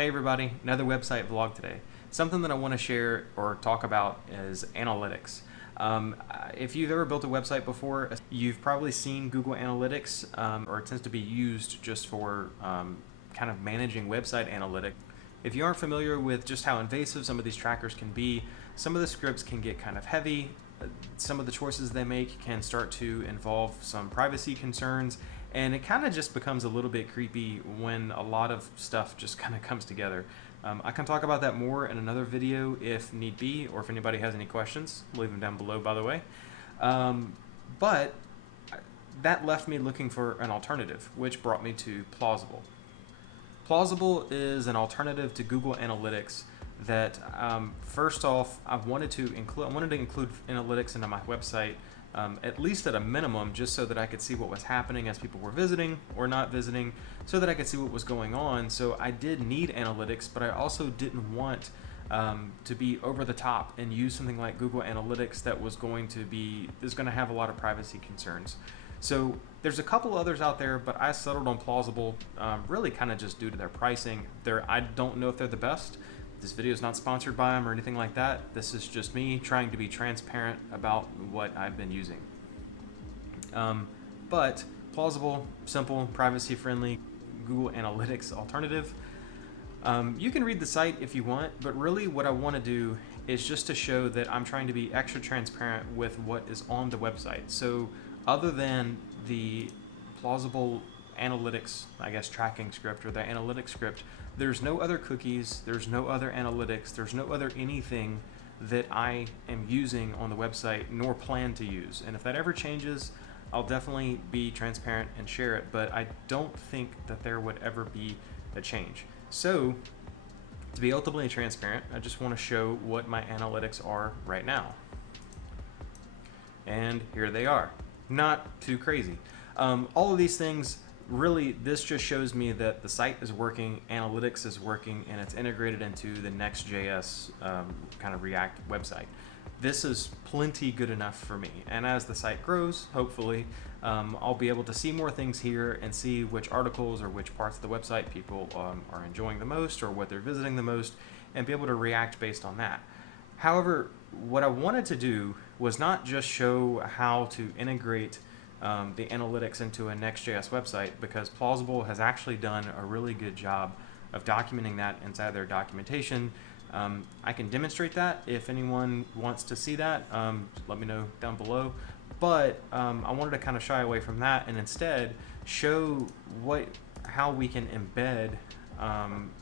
Hey everybody, another website vlog today. Something that I want to share or talk about is analytics. If you've ever built a website before, you've probably seen Google Analytics, or it tends to be used just for kind of managing website analytics. If you aren't familiar with just how invasive some of these trackers can be, some of the scripts can get kind of heavy. Some of the choices they make can start to involve some privacy concerns, and it kind of just becomes a little bit creepy when a lot of stuff just kind of comes together. I can talk about that more in another video if need be, or if anybody has any questions, leave them down below, by the way. But that left me looking for an alternative, which brought me to Plausible. Plausible is an alternative to Google Analytics that, first off, I wanted to include analytics into my website, at least at a minimum, just so that I could see what was happening as people were visiting or not visiting, so that I could see what was going on. So I did need analytics, but I also didn't want to be over the top and use something like Google Analytics that was going to have a lot of privacy concerns. So there's a couple others out there, but I settled on Plausible, really kind of just due to their pricing. I don't know if they're the best. This video is not sponsored by them or anything like that. This is just me trying to be transparent about what I've been using. But Plausible, simple, privacy-friendly Google Analytics alternative. You can read the site if you want, but really what I want to do is just to show that I'm trying to be extra transparent with what is on the website. So other than the Plausible analytics, I guess, tracking script or the analytics script, there's no other cookies, there's no other analytics, there's no other anything that I am using on the website nor plan to use. And if that ever changes, I'll definitely be transparent and share it, but I don't think that there would ever be a change. So to be ultimately transparent, I just want to show what my analytics are right now. And here they are. Not too crazy. All of these things, really, this just shows me that the site is working, analytics is working, and it's integrated into the next.js kind of React website. This is plenty good enough for me. And as the site grows, hopefully, I'll be able to see more things here and see which articles or which parts of the website people are enjoying the most or what they're visiting the most, and be able to react based on that. However, what I wanted to do was not just show how to integrate the analytics into a Next.js website, because Plausible has actually done a really good job of documenting that inside their documentation. I can demonstrate that if anyone wants to see that. Let me know down below. But I wanted to kind of shy away from that and instead show how we can embed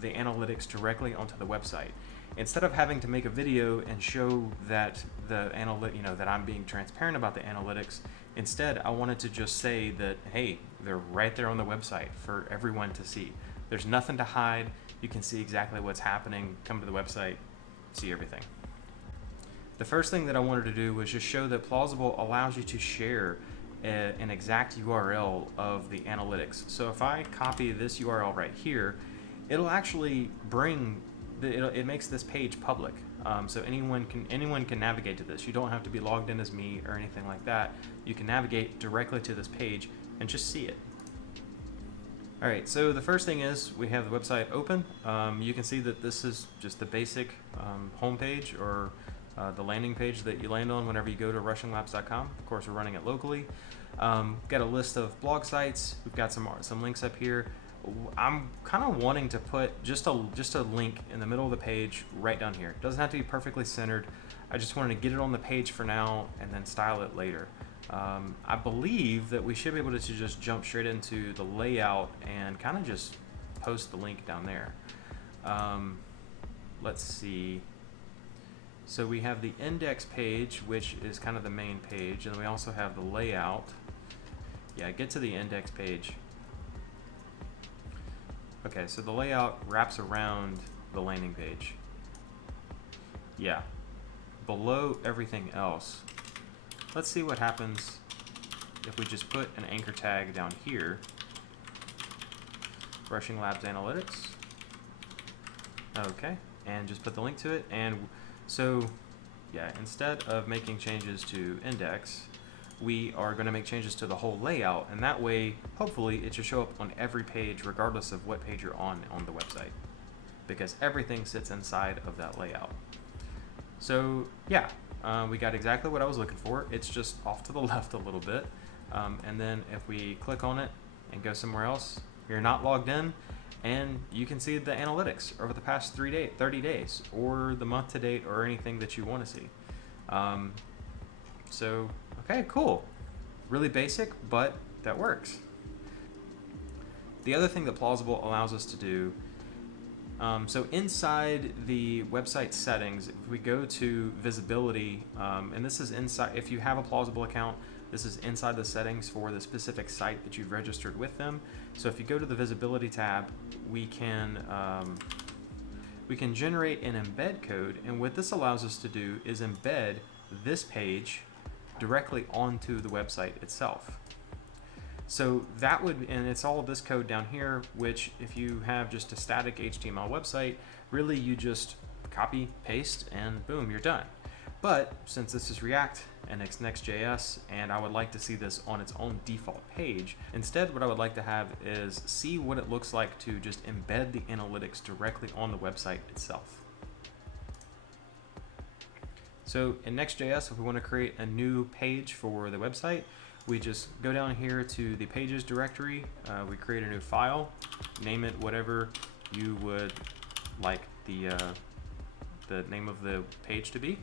the analytics directly onto the website. Instead of having to make a video and show that that I'm being transparent about the analytics, instead I wanted to just say that, hey, they're right there on the website for everyone to see. There's nothing to hide. You can see exactly what's happening. Come to the website, see everything. The first thing that I wanted to do was just show that Plausible allows you to share an exact URL of the analytics. So if I copy this URL right here, it'll actually it makes this page public, so anyone can navigate to this. You don't have to be logged in as me or anything like that. You can navigate directly to this page and just see it. Alright, so the first thing is we have the website open. You can see that this is just the basic home page, or the landing page that you land on whenever you go to rushinglabs.com. Of course, we're running it locally. Got a list of blog sites. We've got some links up here. I'm kind of wanting to put just a link in the middle of the page right down here. It doesn't have to be perfectly centered. I just wanted to get it on the page for now and then style it later. I believe that we should be able to just jump straight into the layout and kind of just post the link down there. Let's see. So we have the index page, which is kind of the main page, and we also have the layout. Yeah, get to the index page. Okay, so the layout wraps around the landing page. Yeah, below everything else. Let's see what happens if we just put an anchor tag down here. Rushing Labs Analytics. Okay, and just put the link to it. And so, yeah, instead of making changes to index, we are going to make changes to the whole layout, and that way, hopefully, it should show up on every page, regardless of what page you're on the website. because everything sits inside of that layout. So yeah, we got exactly what I was looking for. It's just off to the left a little bit. And then if we click on it and go somewhere else, you're not logged in, and you can see the analytics over the past 30 days, or the month to date, or anything that you want to see. So, okay, cool. Really basic, but that works. The other thing that Plausible allows us to do, so inside the website settings, if we go to visibility, and this is inside, if you have a Plausible account, this is inside the settings for the specific site that you've registered with them. So if you go to the visibility tab, we can generate an embed code, and what this allows us to do is embed this page directly onto the website itself. So that would, and it's all of this code down here, which if you have just a static HTML website, really you just copy, paste, and boom, you're done. But since this is React and it's next.js, and I would like to see this on its own default page, instead what I would like to have is see what it looks like to just embed the analytics directly on the website itself. So in next.js, if we want to create a new page for the website, we just go down here to the pages directory, we create a new file, name it whatever you would like the name of the page to be,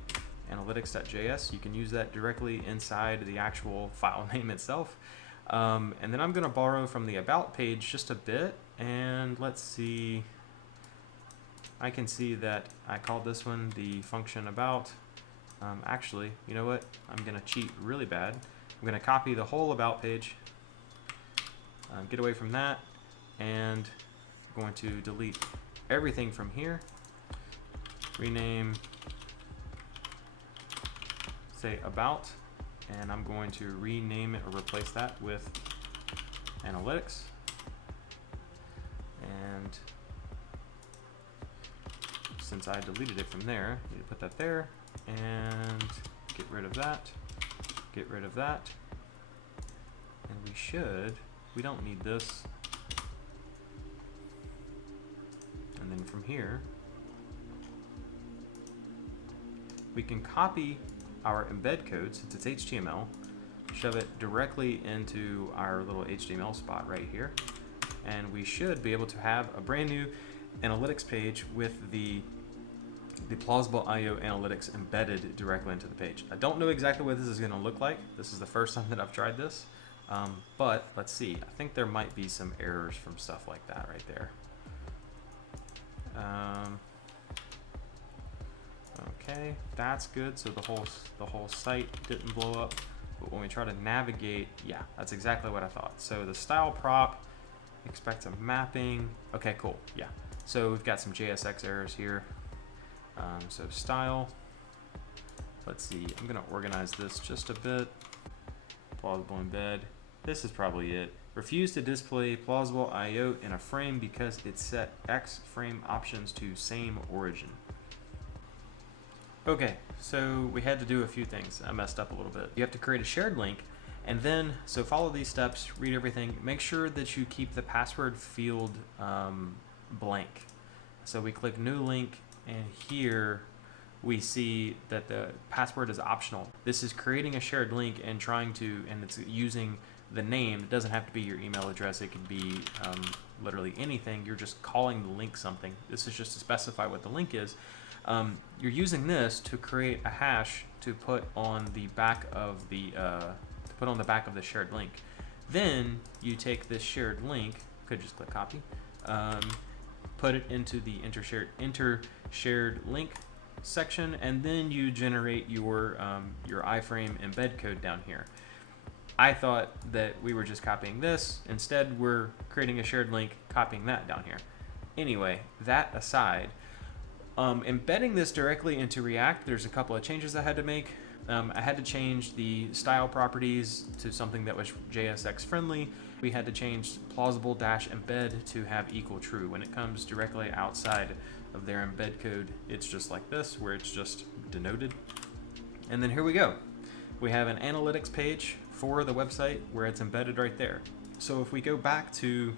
analytics.js. You can use that directly inside the actual file name itself. And then I'm going to borrow from the about page just a bit, and let's see, I can see that I called this one the function about. Actually, you know what? I'm going to cheat really bad. I'm going to copy the whole about page, get away from that, and I'm going to delete everything from here, rename, say about, and I'm going to rename it or replace that with analytics. And since I deleted it from there, I need to put that there and get rid of that. Get rid of that, and we don't need this. And then from here, we can copy our embed code, since it's HTML, shove it directly into our little HTML spot right here, and we should be able to have a brand new analytics page with the Plausible IO analytics embedded directly into the page. I don't know exactly what this is going to look like. This is the first time that I've tried this, but let's see. I think there might be some errors from stuff like that right there. Okay, that's good. So the whole site didn't blow up, but when we try to navigate, yeah, that's exactly what I thought. So the style prop expects a mapping. Okay, cool. Yeah. So we've got some Jsx errors here. So style, let's see, I'm going to organize this just a bit. Plausible embed, this is probably it. Refuse to display Plausible IO in a frame because it set X frame options to same origin. Okay, so we had to do a few things. I messed up a little bit. You have to create a shared link, and then, so follow these steps, read everything. Make sure that you keep the password field blank. So we click new link, and here we see that the password is optional. This is creating a shared link and and it's using the name. It doesn't have to be your email address. It could be literally anything. You're just calling the link something. This is just to specify what the link is. You're using this to create a hash to put on the back of the shared link. Then you take this shared link. Could just click copy. Put it into the enter shared link section, and then you generate your iframe embed code down here. I thought that we were just copying this. Instead, we're creating a shared link, copying that down here. Anyway, that aside, embedding this directly into React, there's a couple of changes I had to make. I had to change the style properties to something that was JSX friendly. We had to change plausible-embed to have equal true. When it comes directly outside of their embed code, it's just like this, where it's just denoted. And then here we go. We have an analytics page for the website where it's embedded right there. So if we go back to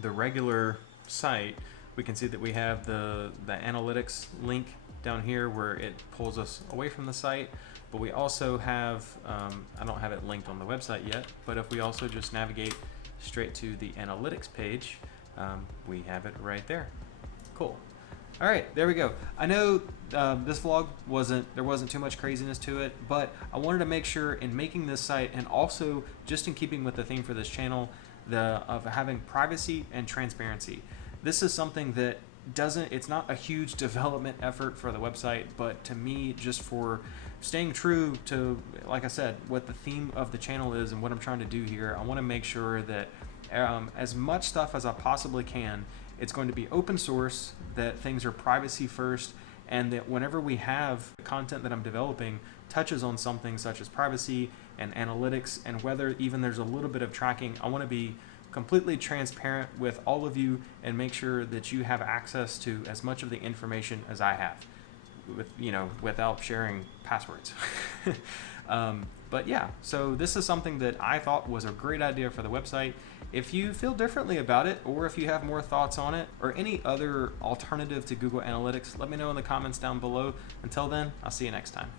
the regular site, We can see that we have the analytics link down here where it pulls us away from the site, but we also have, I don't have it linked on the website yet, but if we also just navigate straight to the analytics page, we have it right there. Cool. All right, there we go. I know this vlog there wasn't too much craziness to it, but I wanted to make sure in making this site, and also just in keeping with the theme for this channel, of having privacy and transparency. This is something that it's not a huge development effort for the website, but to me, just for staying true to, like I said, what the theme of the channel is and what I'm trying to do here, I want to make sure that as much stuff as I possibly can, it's going to be open source, that things are privacy first, and that whenever we have content that I'm developing touches on something such as privacy and analytics, and whether even there's a little bit of tracking, I want to be completely transparent with all of you and make sure that you have access to as much of the information as I have, without sharing passwords. But yeah, so this is something that I thought was a great idea for the website. If you feel differently about it, or if you have more thoughts on it, or any other alternative to Google Analytics, let me know in the comments down below. Until then, I'll see you next time.